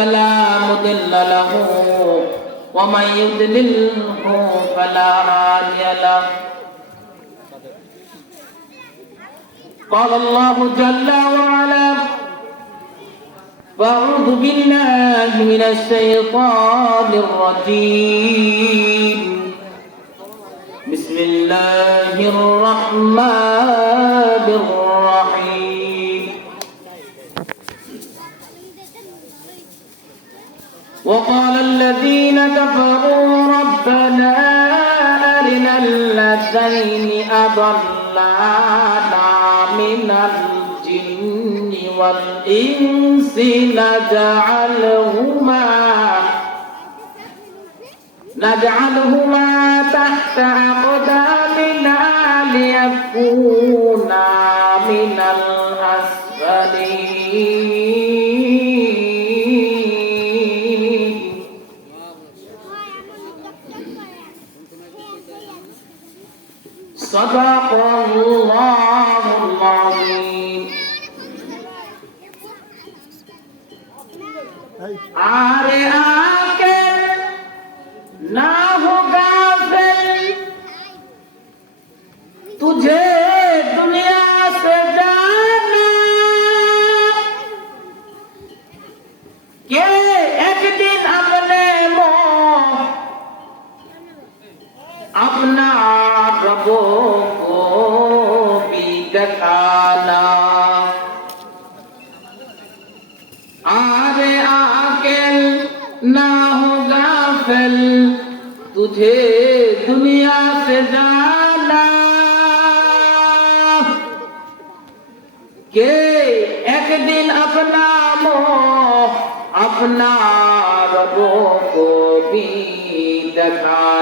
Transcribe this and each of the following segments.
فلا مضل له. ومن يضلله فلا هادي له. قال الله جل وعلا فأعوذ بالله من الشيطان الرجيم. بسم الله الرحمن الرحيم. وقال الذين كفروا ربنا أرنا الذين أضلانا من الجن والإنس نجعلهما نجعلهما تحت أقدامنا ليكونا من الأسفلين 刷子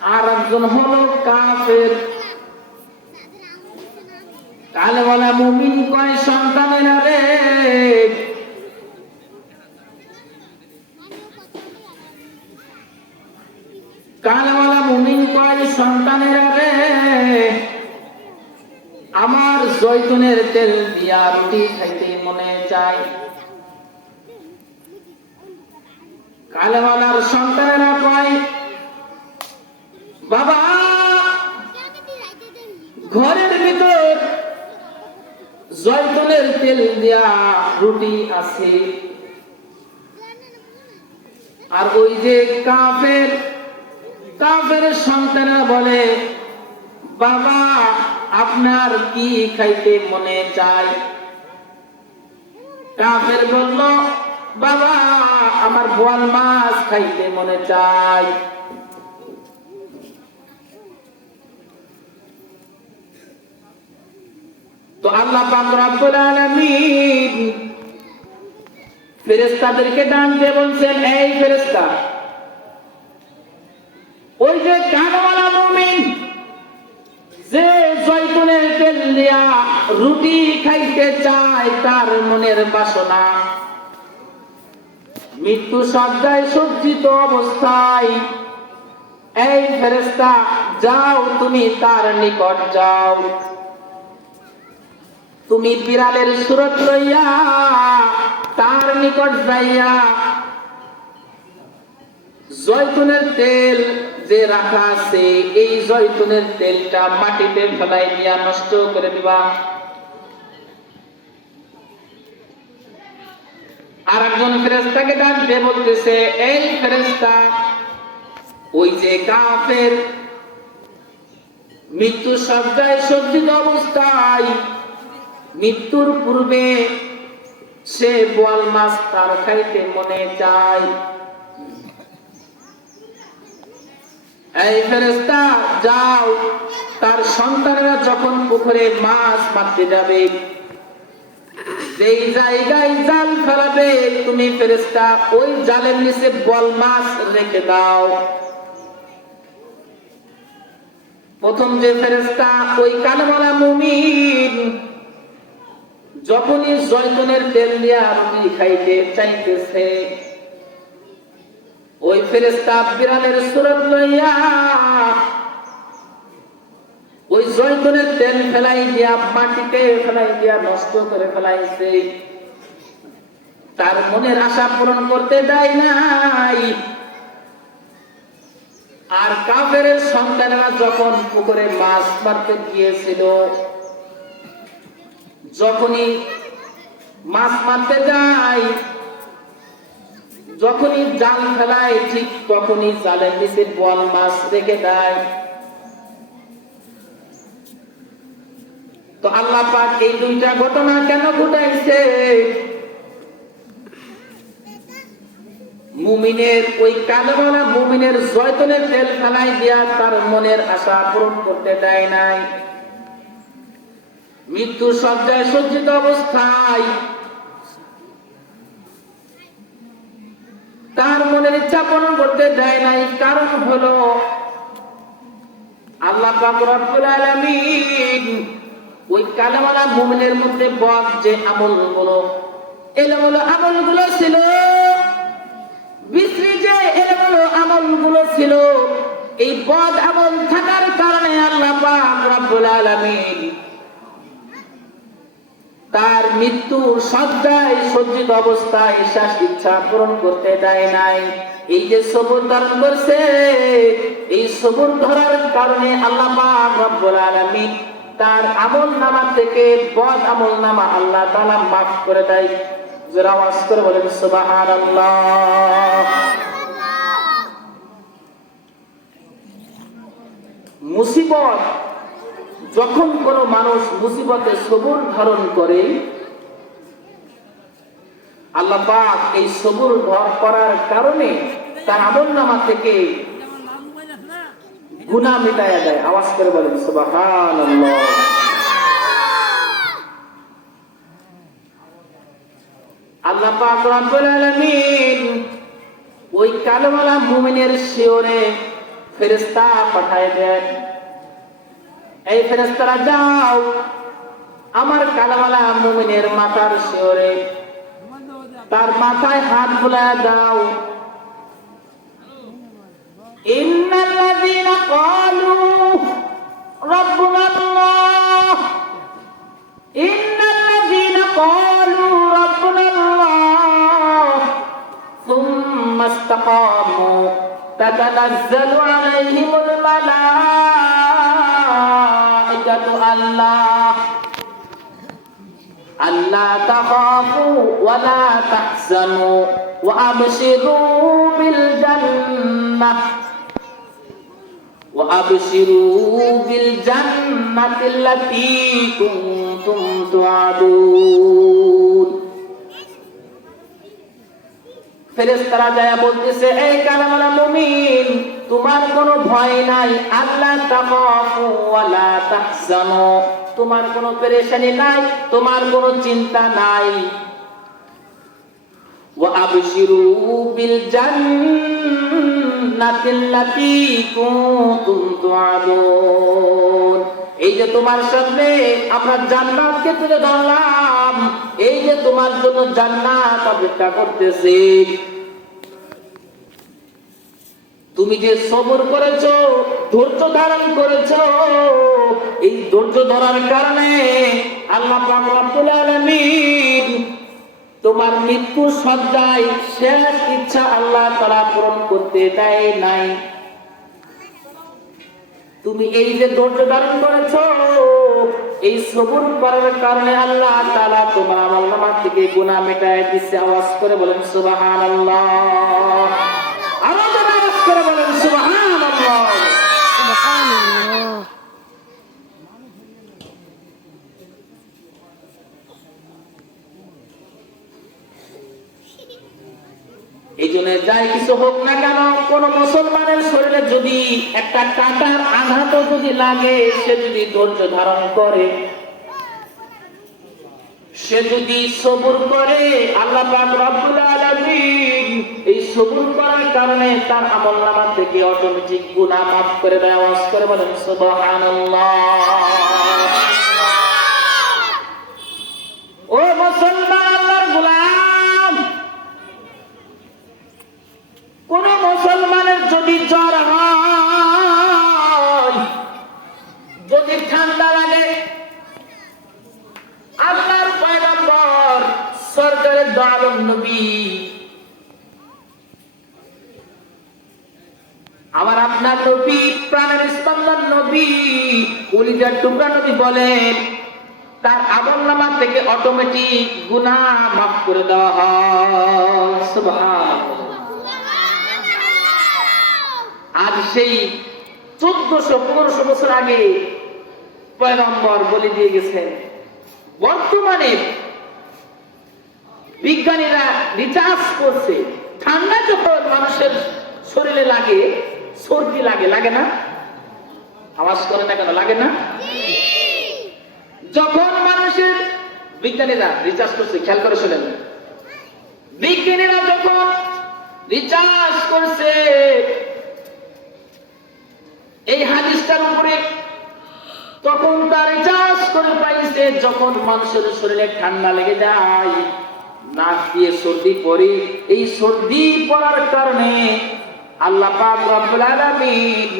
আর একজন হলো কাফের। কালেমালা মুমিন কয় সন্তানেরা রে? কালেমালা মুমিন কয় সন্তানেরা রে? আমার জৈতুনের তেল দিয়া রুটি খাইতে মনে চায়। কালেমালার সন্তানেরা কয়? বাবা! ঘরের ভিতর জয়তুনের তেল দিয়া রুটি আছে। আর ওই যে কাফের কাফের সন্তানরা বলে, বাবা, আপনার কি খাইতে মনে চায়? কাফের বলল, বাবা, আমার বোয়াল মাছ খাইতে মনে চায়। তো আল্লাহ ফেরেশতাদেরকে ডাক দিয়ে বলছেন, এই ফেরেশতা, ওই যে কানওয়ালা যে জয়তুনের তেল দিয়া রুটি খাইতে চায়, তার মনের বাসনা। মৃত্যু সজ্জায় সজ্জিত অবস্থায়, এই ফেরেশতা, যাও তুমি তার নিকট যাও। তুমি বিড়ালের সুরত লইয়া তার নিকট যাইয়া জয়তুনের তেল যে রাখা আছে, এই জয়তুনের তেলটা মাটিতে ফেলাই দিয়া নষ্ট করে দিবা। আর একজন ফেরেস্তাকে ডাক দিয়ে বলতেছে, এই ফেরেস্তা ওই যে কাফের, মৃত্যু সজ্জায় সজ্জিত অবস্থায় মৃত্যুর পূর্বে সে বোয়াল মাছ তার খাইতে মনে চায়। যাও। তার সন্তানেরা যখন পুকুরে মাছ মারতে যাবে, যেই জায়গায় জাল ফেলাবে, তুমি ফেরেস্তা ওই জালের নিচে বল মাছ রেখে দাও। প্রথম যে ফেরেস্তা ওই কালমালা মুমিন যখনই জয়তুনের তেল দিয়া রুটি খাইতে চাইতেছে, ওই ফেরেস্তা বিড়ালের সুরত লইয়া ওই জয়তুনের তেল ফেলাই দিয়া, মাটিতে ফেলাই দিয়া, নষ্ট করে ফেলাইছে। তার মনের আশা পূরণ করতে দেয় নাই। আর কাফের সন্তানেরা যখন পুকুরে মাছ মারতে গিয়েছিল যখনই মাছ মারতে যায় যখনই জাল ফেলায় ঠিক তখনই জালের নিচে বল মাছ রেখে দেয়। তো আল্লাহ পাক এই দুইটা ঘটনা কেন ঘটাইছে? মুমিনের ওই কালোবালা মুমিনের জয়তনের তেল ফেলাই দিয়া তার মনের আশা পূরণ করতে দেয় নাই। মৃত্যু সজ্জায় সজ্জিত অবস্থায়। তার মনের ইচ্ছা পূরণ করতে দেয় নাই, কারণ হলো আল্লাহ ওই কালামালা মুমিনের মধ্যে বদ যে আমলগুলো, এলোমেলো আমলগুলো ছিল, বিশ্রী যে এলোমেলো আমলগুলো ছিল, এই বদ আমল থাকার কারণে আল্লাহ পাক রব্বুল আলামিন তার মৃত্যু সজ্জায় সজ্জিত অবস্থায় শেষ ইচ্ছা পূরণ করতে দেয় নাই। এই যে সবুর ধারণ করছে, এই সবুর ধরার কারণে আল্লাহ রব্বুল আলামিন তার আমল নামা থেকে বদ আমল নামা আল্লাহ তাআলা মাফ করে দেয়। যারা আওয়াজ করে বলেন, সুবহানাল্লাহ। মুসিবত যখন কোনো মানুষ মুসিবতে সবুর ধারণ করে, আল্লাহ এই সবুর ধর করার কারণে তার আমল নামা থেকে গুনাহ মিটায়া দেয়। আওয়াজ করে বলেন, সুবহানাল্লাহ। আল্লাহ পাক রব্বুল আলামিন ওই কালোমালা মুমিনের শিওরে ফেরেশতা পাঠায় দেন। এই ফেরেশতারা, যাও। আমার কালামালা মুমিনের মাথার শিওরে। তার মাথায় হাত বুলায় দাও। ইন্নাল্লাযীনা ক্বালু রাব্বুনা আল্লাহ ইন্নাল্লাযীনা আল্লাহ ثم استقاموا تتنزل عليهم الملائكة ألا ألا تخافوا ولا تحزنوا وأبشروا بالجنة وأبشروا بالجنة التي كنتم توعدون ফেরেশতারা যায় বলতেছে এই কালামালা মুমিন তোমার কোনো ভয় নাই আল্লাহ তোমার কোনো পেরেশানি নাই, তোমার কোনো চিন্তা নাই। এই যে তোমার সামনে আমরা জান্নাতকে তুলে ধরলাম, এই যে তোমার জন্য জান্নাত অপেক্ষা করতেছে। তুমি যে সবর করেছ, ধৈর্য ধারণ করেছ, এই ধৈর্য ধরার কারণে আল্লাহ রব্বুল আলামিন তোমার মৃত্যু সজ্জায় শেষ ইচ্ছা আল্লাহ তারা পূরণ করতে দেয় নাই। তুমি এই যে ধৈর্য ধারণ করেছ, এই সবুর করার কারণে আল্লাহ তাআলা তোমার নামা থেকে গুণা মেটায় দিচ্ছে আওয়াজ করে বলেন, সুবহানাল্লাহ। আরও জোরে আওয়াজ করে বলেন সুবহানাল্লাহ সুবহানাল্লাহ এই জন্য যাই কিছু হোক না কেন, কোন মুসলমানের শরীরে যদি একটা কাঁটার আঘাত যদি লাগে, সে যদি ধৈর্য ধারণ করে সে যদি সবুর করে, আল্লাহ এই সবুর করার কারণে তার আমলনামা থেকে অটোমেটিক গুনাহ মাফ করে দেয় করে বলেন ও মুসলমান আল্লাহর কোন মুসলমানের যদি জ্বর হয়, যদি ঠান্ডা লাগে পয়গম্বর সরকারের দোয়ালম নবী। আমার আপনার নবী, প্রাণের স্পন্দন নবী। কলিজার টুকরা নবী বলেন, তার আমল নামা থেকে অটোমেটিক গুনাহ মাফ করে দেওয়া হয়। আজ সেই চোদ্দশো, পনেরোশো বছর আগে পয়গম্বর বলে দিয়ে গেছেন, বর্তমানে বিজ্ঞানীরা রিচার্জ করছে। ঠান্ডা যখন মানুষের শরীরে লাগে, সর্দি লাগে লাগে না? আওয়াজ করে না কেন? লাগে না? যখন মানুষের, বিজ্ঞানীরা রিচার্জ করছে, খেয়াল করে শোনেন। বিজ্ঞানীরা যখন রিচার্জ করছে, এই হাদিসটার উপরে তখন তার চাষ করে পাইছে, যখন মানুষের শরীরে ঠান্ডা লেগে যায়। নাক দিয়ে সর্দি পড়ে, এই সর্দি পড়ার কারণে আল্লাহ পাক রব্বুল আলামিন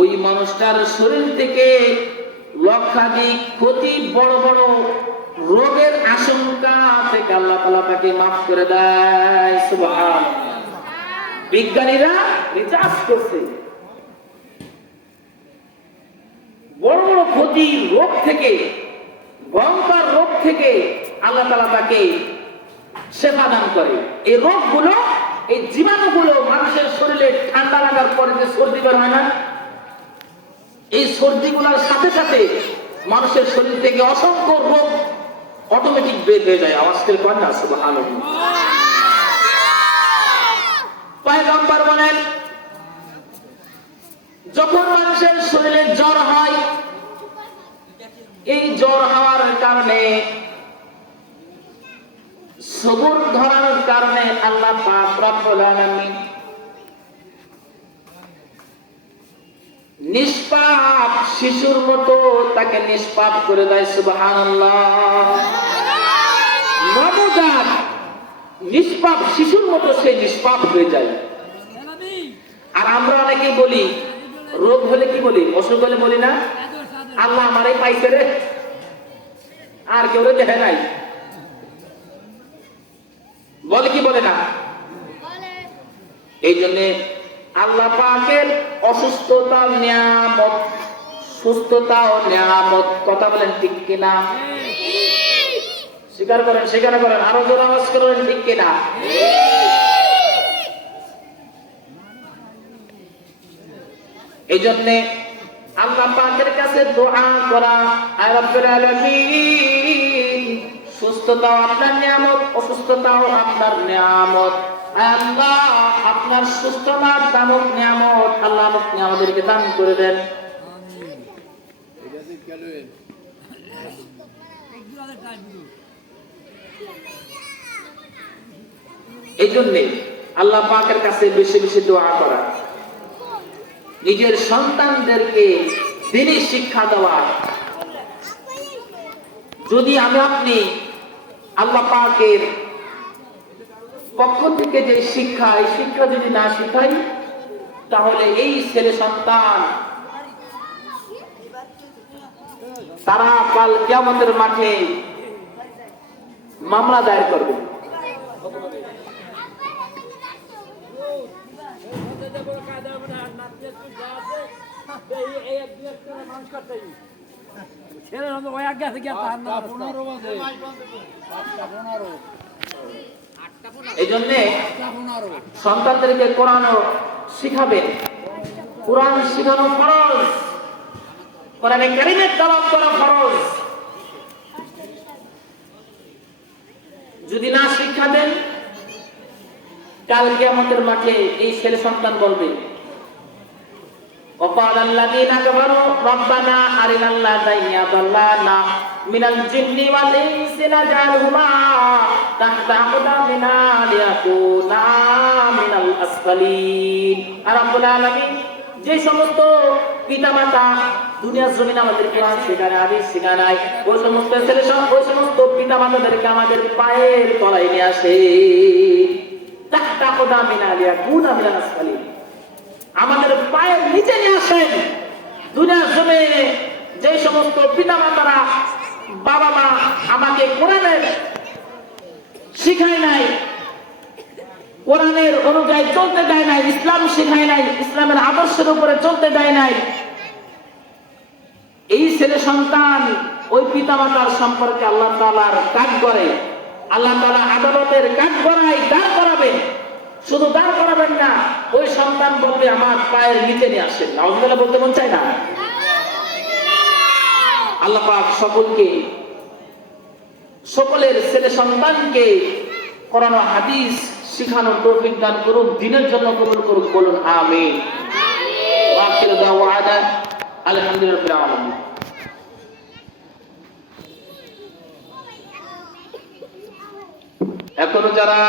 ওই মানুষটার শরীর থেকে লক্ষাধিক ক্ষতি, বড় বড় রোগের আশঙ্কা থেকে আল্লাহ তাআলা তাকে মাফ করে দেয়। সুবহান বিজ্ঞানীরা রিচার্জ করছে, বড় বড় ক্ষতি রোগ থেকে ভয়ঙ্কর রোগ থেকে আল্লাহ তালা তাকে সেবা দান করে। এই রোগগুলো, এই জীবাণুগুলো মানুষের শরীরে ঠান্ডা লাগার পরে যে সর্দি বের হয় না, এই সর্দিগুলোর সাথে সাথে মানুষের শরীর থেকে অসংখ্য রোগ অটোমেটিক বের হয়ে যায়। আওয়াজ করে না, সুবহানাল্লাহ। পয়গম্বর বলেন, যখন মানুষের শরীরে জ্বর হয়, এই জ্বর হওয়ার কারণে সবুর ধরার কারণে আল্লাহ রব্বুল আলামিন নিষ্পাপ শিশুর মতো তাকে নিষ্পাপ করে দেয়, সুবহানাল্লাহ। নবজাত নিষ্পাপ শিশুর মতো সে নিষ্পাপ হয়ে যায়। আর আমরা অনেকেই বলি, রোগ হলে কি বলি? অসুখ হলে বলি না? আল্লাহ আমারে পাইছে রে। আর কেউ দেখে নাই। বলে কি বলে না? এই জন্য আল্লাহ পাকের অসুস্থতা নিয়ামত সুস্থতা ও নিয়ামত কথা বলেন ঠিক কিনা? স্বীকার করেন স্বীকার করেন। আরও জোর আওয়াজ করেন ঠিক কিনা? এই জন্যে আল্লাহ পাকের কাছে দোয়া করা আয় রব্বুল আলামিন। সুস্থতাও আপনার নিয়ামত, অসুস্থতাও আপনার নিয়ামত। আল্লাহ আপনার সুস্থতার দামক নিয়ামত আল্লাহ আপনি আমাদেরকে দান করে দেন। এই জন্যে আল্লাহ পাকের কাছে বেশি বেশি দোয়া করা। নিজের সন্তানদেরকে তিনি শিক্ষা দেওয়া। যদি আমি আপনি আল্লাহ পাকের পক্ষ থেকে যে শিক্ষা, এই শিক্ষা যদি না শিখাই, তাহলে এই ছেলে সন্তান তারা কাল কিয়ামতের মাঠে মামলা দায়ের করবে। ছেলের মতো ওই আগে আছে গিয়া তার নাম পনেরো বাজে। আটটা পনেরো। এই জন্যে সন্তানদেরকে কোরআন শিখাবেন। কোরআন শিখানো ফরজ। কোরআনে কারিমের তালাব করা ফরজ। যদি না শিক্ষা দেন কালকে আমাদের মাঠে এই ছেলে সন্তান বলবে وقال الذين كفروا ربنا أرنا الذين ضلانا من الجن والإنس نجعلهما تحت أقدامنا ليكونا من الأسفلين رب العالمين যে সমস্ত পিতামাতা দুনিয়ার জমিন আমাদের কোরআন শেখায় আদেশ শেখায় নাই ওই সমস্ত ছেলে সব ওই সমস্ত পিতামাতাদেরকে আমাদের পায়ের তলায় নিয়ে আসে তাহতা কোদামিনা লিয়াকুনা মিনাল আসফালিন আমাদের পায়ের নিচে নিয়ে আসেন। দুনিয়ার জমিনে যে সমস্ত পিতা মাতারা বাবা মা আমাকে কোরআনের শিখায় নাই, কোরআনের অনুযায়ী চলতে দেয় নাই, ইসলাম শিখায় নাই, ইসলামের আদর্শের উপরে চলতে দেয় নাই। এই ছেলে সন্তান ওই পিতা মাতার সম্পর্কে আল্লাহ তালার কাজ করে। আল্লাহ তালা আদালতের কাজ করায় দাঁড় করাবেন। শুধু দাঁড় করাবেন না ওই সন্তান বলবে আমার পায়ের নিচে নিয়ে আসেন। নাউজুবিল্লাহ বলতে মন চায় না? আল্লাহ পাক সকলকে সকলের ছেলে সন্তানকে কোরআন ও হাদিস শিখানোর তৌফিক দান করুক দিনের জন্য কবুল করুন বলুন আমিন। দাওয়ানা আলহামদুলিল্লাহ আলামিন। এখনও যারা